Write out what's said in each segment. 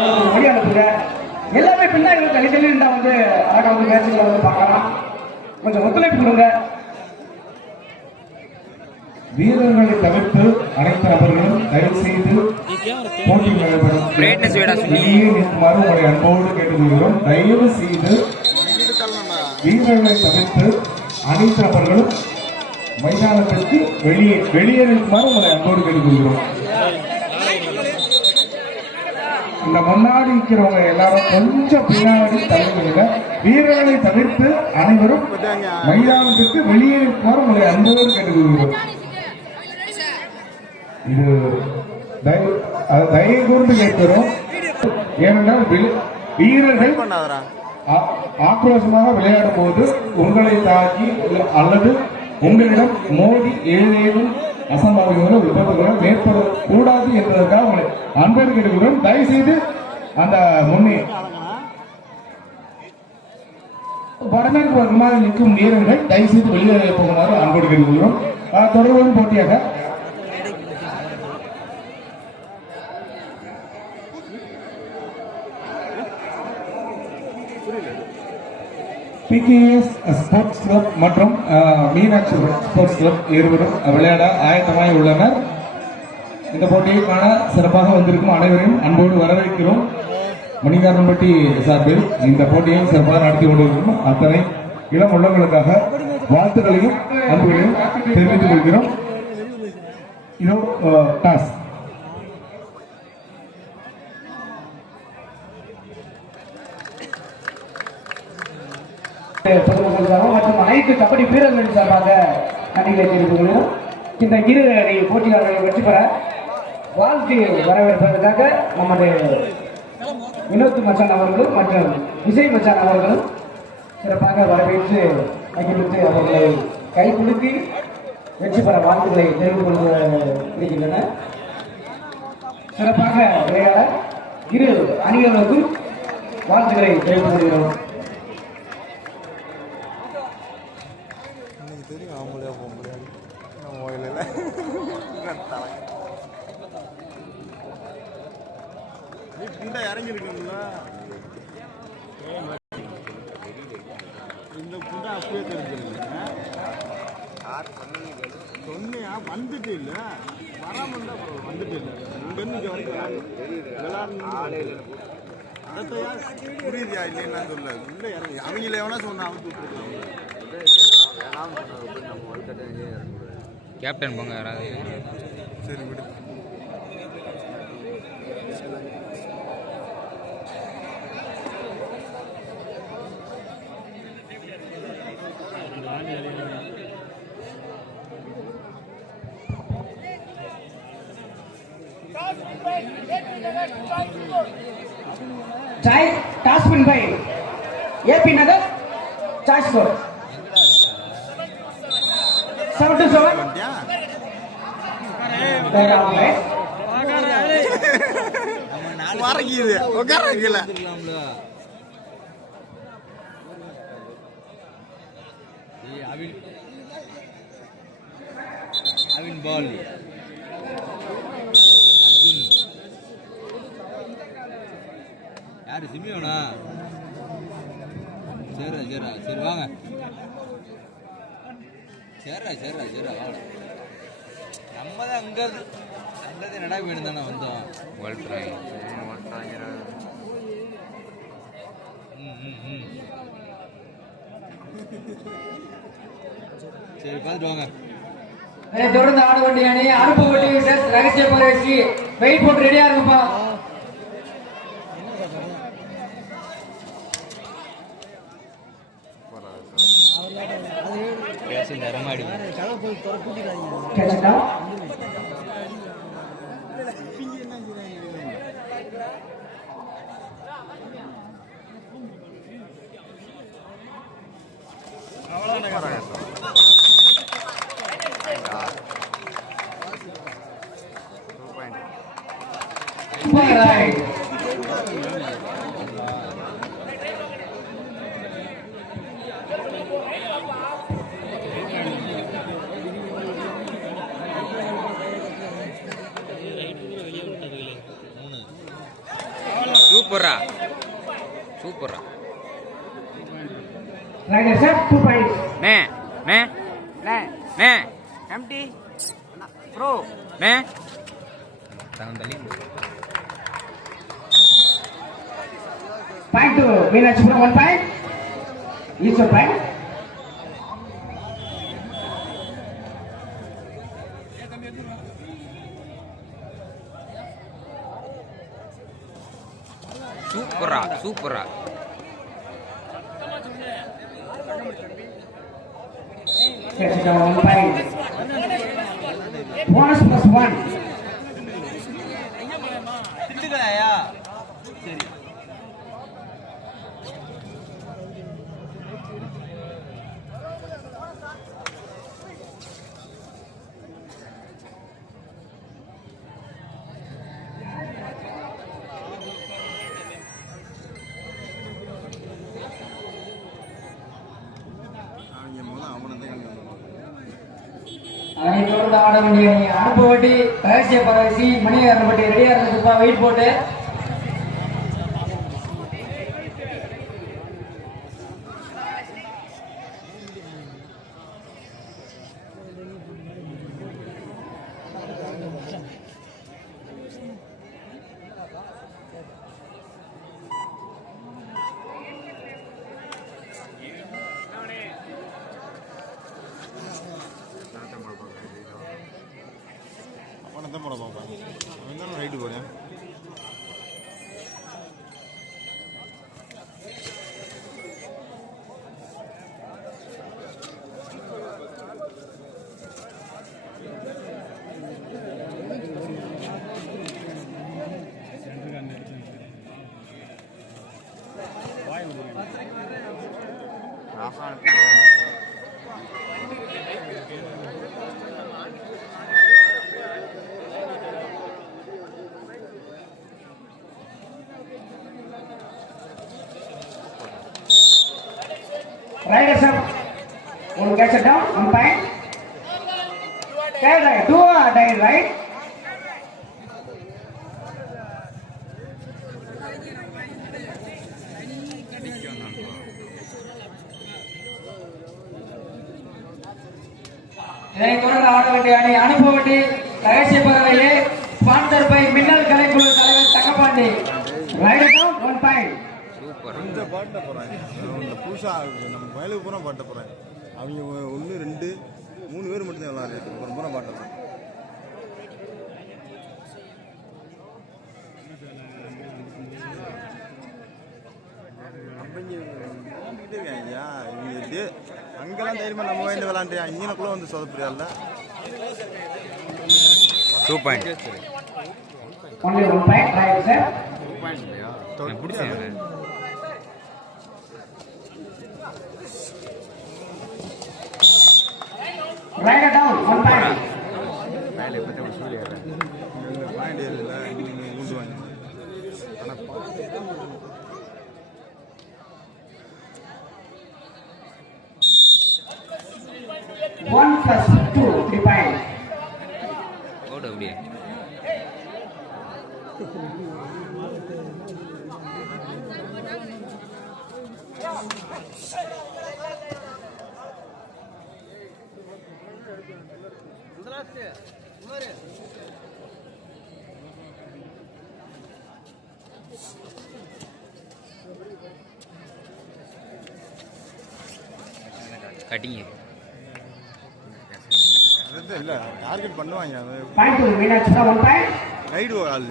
மொழி அனுப்புங்க. எல்லாமே பின்னாடி தனி தனி இருந்தா வந்து அழகா வந்து மேட்சுகளை வந்து பார்க்கலாம். கொஞ்சம் ஒத்துழைப்பு கொடுங்க. வீரர்களை தவிர்த்து அனைத்து நபர்களும் தயவு செய்து போட்டி வெளியே நிற்குமாறு உங்களை அன்போடு கேட்டுக்கொள்கிறோம். தயவு செய்து வீரர்களை தவிர்த்து அனைத்து நபர்களும் மைதானத்திற்கு வெளியே நிற்குமாறு உங்களை அன்போடு கேட்டுக்கொள்கிறோம். இந்த முன்னாடி இருக்கிறவங்க எல்லாரும் கொஞ்சம் பின்னாடி தள்ளுங்க. வீரர்களை தவிர்த்து அனைவரும் மைதானத்திற்கு வெளியே நிற்குமாறு உங்களை அன்போடு கேட்டுக்கொள்கிறோம். இது தயவு கூர்ந்து கேட்கிறோம். ஏனென்றால் வீரர்கள் ஆக்ரோஷமாக விளையாடும் போது உங்களை தாக்கி அல்லது உங்களிடம் மோதி ஏதேனும் அசம்பாவிகளோ விபத்துகளோ ஏற்படக்கூடாது என்பதற்காக உங்களை அன்போடு கேட்டுக்கொள்கிறோம். தயவு செய்து அந்த முன்னே வடமேற்கு பக்கமாக நிற்கும் வீரர்கள் தயவு செய்து வெளியே போகுமாறு அன்போடு கேட்டுக்கொள்கிறோம். தொடர்பு போட்டியாக PKS ஸ்போர்ட்ஸ் கிளப் மற்றும் மீனாட்சி ஸ்போர்ட்ஸ் கிளப் இருவரும் விளையாட ஆயத்தமாய் உள்ளனர். இந்த போட்டியை காண சிறப்பாக வந்திருக்கும் அனைவரையும் அன்போடு வரவேற்கிறோம். மணிகாரன்பட்டி சார்பில் இந்த போட்டியை சிறப்பாக நடத்தி கொண்டிருக்கும் அத்தனை இளம் உள்ளவர்களுக்காக வாழ்த்துக்களையும் அன்புகளையும் தெரிவித்துக் கொள்கிறோம். இதோ டாஸ் மற்றும் அனைத்து கபடி வீரர்கள் சார்பாக நன்றிகளை தெரிவித்துக் கொள்கிறோம். இந்த இரு அணி போட்டியாளர்களை வெற்றி பெற வாழ்த்து வரவேற்பதற்காக நமது வினோத் மச்சான் அவர்களும் மற்றும் விஜய் மச்சான் அவர்களும் சிறப்பாக வரவேற்று மகிழ்வித்து அவர்களை கைக்குலுக்கி வெற்றி பெற வாழ்த்துக்களை தெரிவித்துக் கொண்டிருக்கின்றனர். சிறப்பாக விளையாட இரு அணிகளுக்கும் வாழ்த்துக்களை தெரிவித்துக் கொள்கிறோம். இறங்கிருக்குங்களா இந்த புண்டை அப்படியே தெரிஞ்சிருக்குங்க. சொன்னியா வந்துட்டு இல்லை வராமல் வந்துட்டு இல்லை. இங்கேருந்து இங்கே வரைக்கும் விளையாடணும் புரியுதியா இல்லைன்னா சொல்ல உள்ள இறங்கி அவங்கள எவனா சொன்னா அவன் கேப்டன் போங்க யாராவது. சரி விடு. Toss win by AP Nagar. Choice score 7-7. மறக்கிது உட்காரல அவின் பால் யாரு சிமியோனா? சரி சரி சரி வாங்க. சரி வாங்க. நம்ம தான் அங்கே நடா வீடு தானே வந்தோம். சரி பார்த்துட்டு வாங்க. தொடர்ந்து ஆட வேண்டிய அணி அனுப்ப வேண்டிய ரகசிய பயிற்சி வெயிட் போட்டு ரெடியா இருக்குப்பா. சூப்பரா சூப்பரா Rider set 2 points. நே நே நே நே எம்டி ப்ரோ நே தள்ளி Point to Meenakshipura 1 point. Each a point. சூப்பரா சூப்பரா Catch it down 1 point. Bonus plus 1. திட்டுகளையா சரி அவங்க முதல்ல அவனை தான் அதனை தொடர்ந்து ஆட வேண்டிய அனுப்பவட்டி ரகசிய பரவசி மணி அனுப்பட்டி ரெடியா இருந்துப்பா வெயிட் போட்டு அவனை தான் போட பார்ப்பான் அவன் தானே ரைட்டு போறேன் Riders up. Will catch it down 1 point. Third right. 2 die right. இதனை தொடர்ந்து ஆட வேண்டிய அணி அனுப்பவட்டி ரகசிய பறவையே ஸ்பான்சர் பை மின்னல் கலைக்குழு தலைவர் Thangapandi Rider down 1 point. Super இந்த பாட்ட போகிறேன் அவங்க புதுசாக நம்ம வயலுக்கு பூரா பாட்ட போகிறேன் அவங்க 1 2 3 பேர் மட்டும் தான் விளாட்றேன் ஒரு பூரா பாட்ட போகிறேன் அவங்க நம்பிக்கிட்டே இருக்காங்க ஐயா இவங்க அங்கெல்லாம் தைரியமாக நம்ம வேண்டி விளாண்டுறியா இங்கனக்குள்ளே வந்து சொதப்புறியால super Only 1 point. Riders up. பிடிச்சேன் Rider down 1 point. பாயிண்ட் இல்லை நீங்கள் கொண்டு வாங்க ஆனால் 1 plus 2 3 point. ஓடு அப்படியே கட்டிங்க அது இல்லை டார்கெட் பண்ணுவாங்க அது Point to Meenakshipura 1 point. Ride ஆள்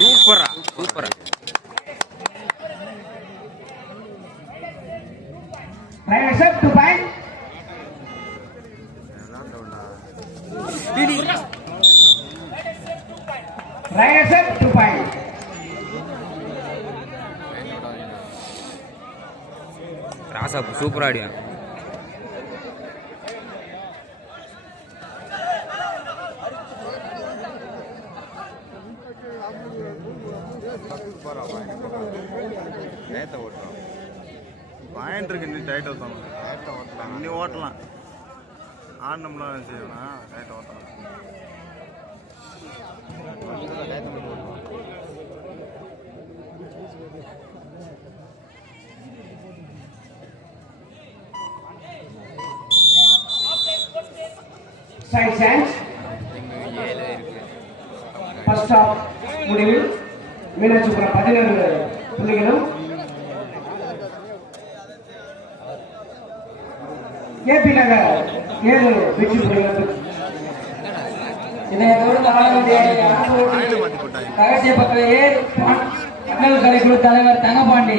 சூப்பரா சூப்பரா Riders up 2 point. Riders up 2 point. ராசா சூப்பரா ஆடியான் நேற்ற ஓட்டுறோம் பாயிண்ட் இருக்கு இன்னும் டைட் ஓட்டலாம் இன்னும் ஓட்டலாம் ஆடணும்லாம் செய்யணும் டைட் ஓட்டலாம் சைட் சான்ஸ் ஃபர்ஸ்ட் ஆஃப் முடிவில் மீனாட்சிபுரம் 17 புள்ளிகளும் ஏபி நகர் 7 வெற்றி புள்ளிகளும். இதனை தொடர்ந்து ஆட வேண்டிய ரகசிய பக்கலையே மன்னல் கலைக்குழு தலைவர் தங்கபாண்டி.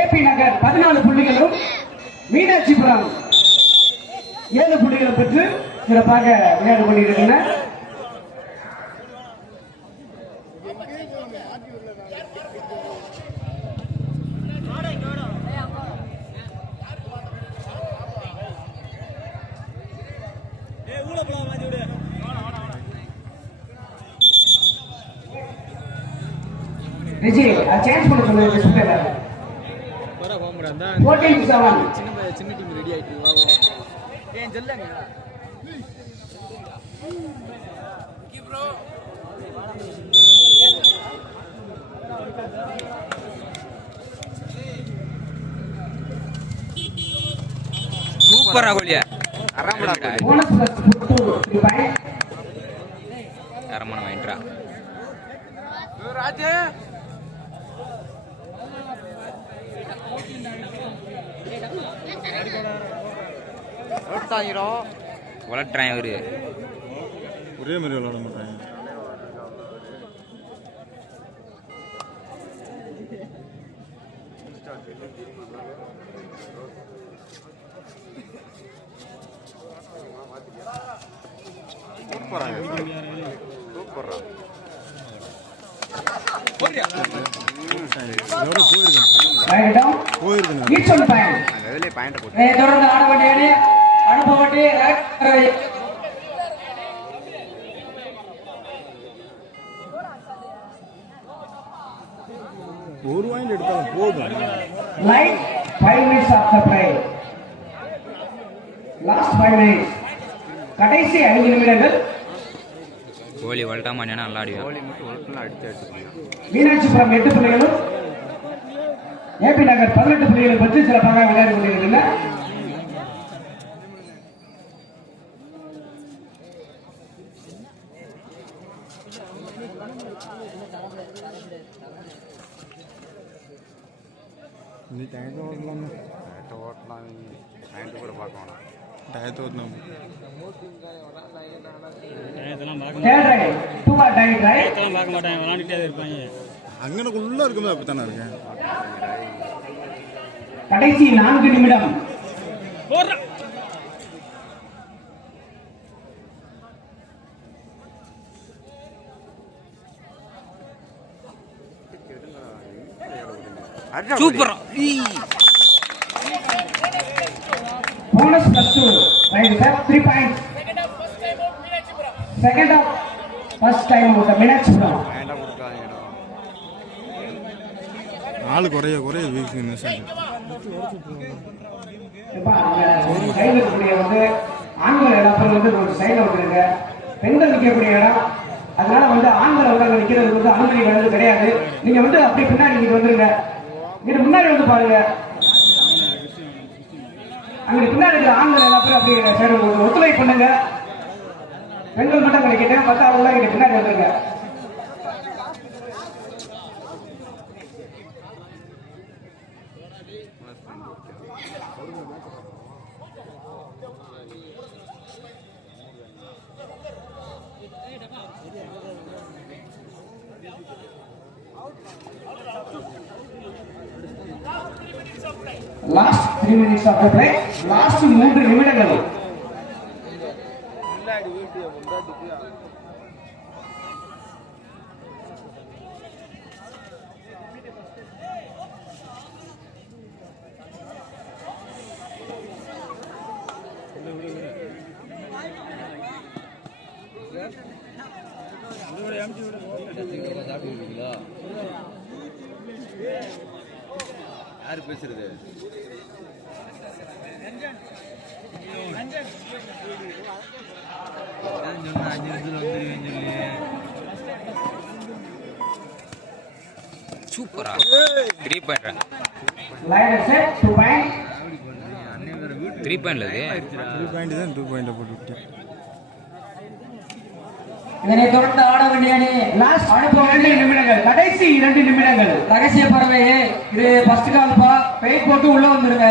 ஏபி நகர் 14 புள்ளிகளும் மீனாட்சிபுரம் 7 புள்ளிகளும் பெற்று சிறப்பாக விளையாடு கொண்டிருக்கின்றனர். விஜி சேஞ்ச் பண்ண சொல்லுங்க டிஸ்பிளேல 14-7 சின்ன டீம் ரெடி ஆயிட்டு வா ஏன் சொல்லுங்க ப்ரோ சூப்பரா கோலியா அரமடா கோலி போனஸ் பிளஸ் 2 பாயிண்ட் அரமண மைண்ட்ரா ராஜே வளர்றான் இவரு ஒரே மாதிரி விளையாட மாட்டாங்க. ரைட் டவுன் போயிருக்கேன் ஈச் ஒன் பாயிண்ட். இதனை தொடர்ந்து ஆட வேண்டிய அணி அனுபவட்டி ஒரு வாங்கி எடுத்தாலும் போதும். Light 5 minutes of the play. Last 5 minutes. கடைசி 5 நிமிடங்கள். கோலி வளட்டாம நல்லா ஆடிவான். மீனாட்சிபுரம் 8 புள்ளிகளும் ஏபி நகர் 18 புள்ளிகளும் பெற்று சிறப்பாக விளையாடி கொண்டிருக்கின்றனர். நீ டயத்தை ஓட்டலாம் டயத்தை ஓட்டணும். Third right, 2 are tied right. அங்கனக்குள்ள இருக்கும்போது அப்படித்தானே இருக்கேன். கடைசி 4 நிமிடம். Super Bonus plus 2. Right, sir. 3 points. Second half, first time out. Meenakshipuram. ஆளு குறைய வீக்னஸ். இப்ப அங்க சைடுல இருக்கக்கூடிய வந்து ஆண்கள் இடம் வந்து ஒரு சைடுல வந்துருங்க, பெண்கள் நிற்கக்கூடிய இடம். அதனால வந்து ஆண்கள் வந்து அங்க நிக்கிறதுக்கு வந்து அனுமதி வழங்க கிடையாது. நீங்க வந்து அப்படி பின்னாடி நீங்க வந்துருங்க, நீங்க முன்னாடி வந்து பாருங்க. அங்க பின்னாடி இருக்கிற ஆண்கள் எல்லா பேரும் அப்படி சைடு ஒத்துழைப்பு பண்ணுங்க. பெண்கள் மட்டும் கிடைக்கிட்டேன், மற்ற ஆளுங்க இங்க பின்னாடி வந்துருங்க. Last 3 minutes of the play. Last 3 நிமிடங்கள். யாரு பேசுறது? சூப்பரா 3 பாயிண்ட். Line set 2 point. 3 பாயிண்ட்ல இது 3 பாயிண்ட் தான் 2 பாயிண்ட் போட்டு இதனைத் தொடர்ந்து ஆட வேண்டிய அணி லாஸ்ட் அனுபவம் 2 நிமிடங்கள், கடைசி 2 நிமிடங்கள். ரகசிய பறவையே. இது ஃபர்ஸ்ட் கால்பா, வெயிட் போட்டு உள்ள வந்துருங்க.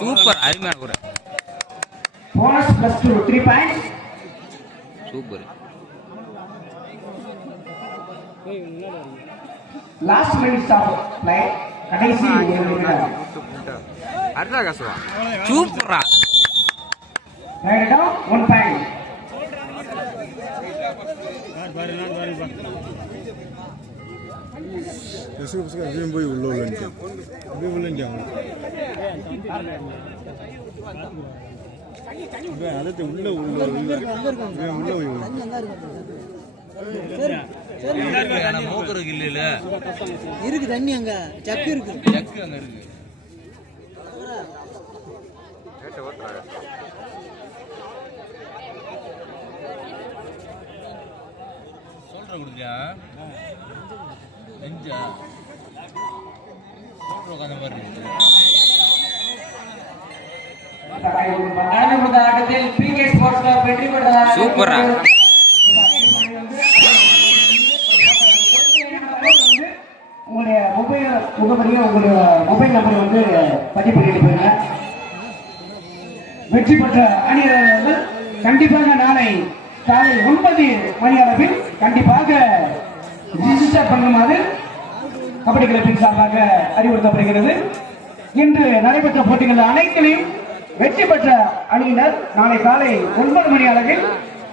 சூப்பர், அருமையான கூட bonus +2 3 points. Super. Last minutes of play, கடைசி 1 நிமிடம். அர்த்தா காசுவா சூப்பரா. Right down 1 point. இப்படியும் போய் உள்ள உள்ளன்ட்டான், இப்படியும் உள்ளன்ட்டான். அதத்தை உள்ள உள்ள உள்ள மூக்குறதுக்கு இல்ல இருக்கு தண்ணி அங்க சக்கு இருக்கு ஜக்கு அங்க இருக்கு. சொல்ற கொடுத்தியா நெஞ்சா சொல்ற உட்காந்த மாதிரி இருக்கு. நடந்து முடிந்த ஆட்டத்தில் PK ஸ்போர்ட்ஸ் கிளப் வெற்றி பெற்றதாக சூப்பரா. உங்களுடைய மொபைல் முகவரியை, உங்களுடைய மொபைல் நம்பர் வந்து பதிவு பண்ணிட்டு போயிருங்க. வெற்றி பெற்ற அணியினர்கள் கண்டிப்பாக நாளை காலை 9 மணி அளவில் கண்டிப்பாக ரிஜிஸ்டர் பண்ணுமாறு கபடி கிளப்பின் சார்பாக அறிவுறுத்தப்படுகிறது. இன்று நடைபெற்ற போட்டிகள் அனைத்திலும் வெற்றி பெற்ற அணியினர் நாளை காலை 9 மணி அளவில்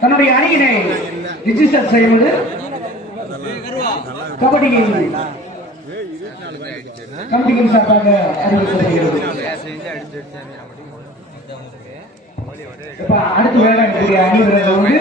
தன்னுடைய அணியினை ரிஜிஸ்டர் செய்வது கபடியின் கமிட்டியின் சார்பாக அறிவுறுத்தப்படுகிறது. அடுத்து விளையாடக்கூடிய அணி வீரர்கள் வந்து